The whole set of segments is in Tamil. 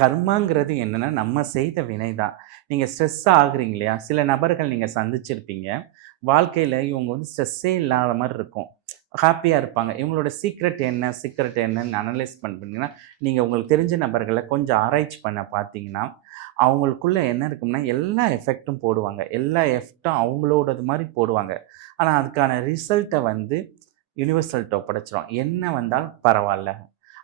கர்மாங்கிறது என்னன்னா, நம்ம செய்த வினை தான். நீங்க ஸ்ட்ரெஸ் ஆகுறீங்க இல்லையா? சில நபர்கள் நீங்க சந்திச்சிருப்பீங்க. வாழ்க்கையில இவங்க வந்து ஸ்ட்ரெஸ்ஸே இல்லாத மாரி இருக்கும். ஹேப்பியா இருப்பாங்க. இவங்களோட சீக்ரெட் என்ன? சீக்ரெட் என்னன்னு அனலைஸ் பண்ணீங்கன்னா, நீங்க உங்களுக்கு தெரிஞ்ச நபர்கள கொஞ்சம் ஆராய்ச்சி பண்ண பார்த்தீங்கன்னா, அவங்களுக்குள்ள என்ன இருக்கும்னா, எல்லா எஃபெக்ட்டும் போடுவாங்க. எல்லா எஃபெக்ட்டும் அவங்களோடது மாரி போடுவாங்க. ஆனா, அதுக்கான ரிசல்ட்ட வந்து யுனிவர்சல்ட்ட ஒப்படைச்சுருவாங்க. என்ன வந்தாலும் பரவால்ல.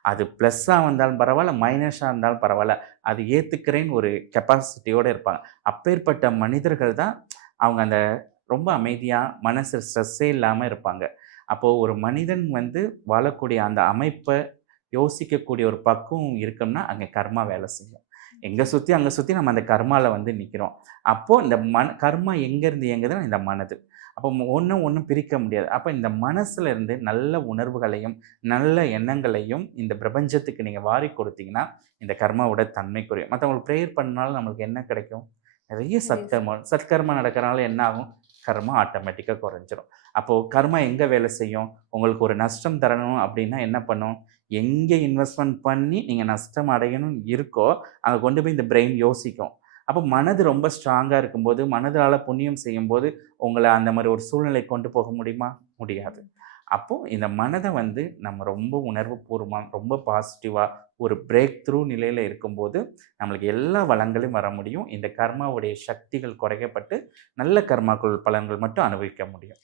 அது ப்ளஸ்ஸா வந்தாலும் பரவால்ல, மைனஸா இருந்தாலும் பரவால்ல. அது ஏத்துக்கிறேன்னு ஒரு கெப்பாசிட்டியோட இருப்பாங்க. அப்பேற்பட்ட மனிதர்கள் தான் அவங்க அந்த ரொம்ப அமைதியா, மனசு ஸ்ட்ரெஸ்ஸே இல்லாம இருப்பாங்க. அப்போ ஒரு மனிதன் வந்து வாழக்கூடிய அந்த அமைப்ப யோசிக்கக்கூடிய ஒரு பக்குவம் இருக்கும்னா, அங்க கர்மா வேலை செய்யும். எங்க சுத்தி, அங்க சுத்தி நம்ம அந்த கர்மால வந்து நிக்கிறோம். அப்போ இந்த கர்மா எங்கேருந்து இயங்குதுன்னா, இந்த மனது. அப்போ ஒண்ணும் ஒண்ணும் பிரிக்க முடியாது. அப்ப இந்த மனசுல இருந்து நல்ல உணர்வுகளையும், நல்ல எண்ணங்களையும் இந்த பிரபஞ்சத்துக்கு நீங்க வாரிக் கொடுத்தீங்கன்னா, இந்த கர்மாவோட தன்மை குறையும். மத்தவங்களுக்கு பிரேயர் பண்ணனால நம்மளுக்கு என்ன கிடைக்கும்? நிறைய நிறைய சத்கர்மா சத்கர்மா நடக்கிறனால என்ன ஆகும்? கர்மா ஆட்டோமேட்டிக்கா குறைஞ்சிரும். அப்போ கர்மா எங்க வேலை செய்யும்? உங்களுக்கு ஒரு நஷ்டம் தரணும் அப்டின்னா என்ன பண்ணும்? எங்க இன்வெஸ்ட்மென்ட் பண்ணி நீங்க நஷ்டம் அடையணும்னு இருக்கோ, அங்க கொண்டு போய் இந்த பிரெயின் யோசிக்கும். அப்போ மனது ரொம்ப ஸ்ட்ராங்கா இருக்கும்போது, மனதால புண்ணியம் செய்யும்போது, உங்கள அந்த மாரி ஒரு சூழ்நிலைக்கு கொண்டு போக முடியுமா? முடியாது. அப்போ இந்த மனத வந்து நம்ம ரொம்ப உணர்வுபூர்வமா, ரொம்ப பாசிட்டிவா ஒரு பிரேக் த்ரூ நிலையில இருக்கும்போது, நம்மளுக்கு எல்லா வளங்களும் வர முடியும். இந்த கர்மாவுடைய சக்திகள் குறைக்கப்பட்டு, நல்ல கர்மாக்கள் பலன்கள் மட்டும் அனுபவிக்க முடியும்.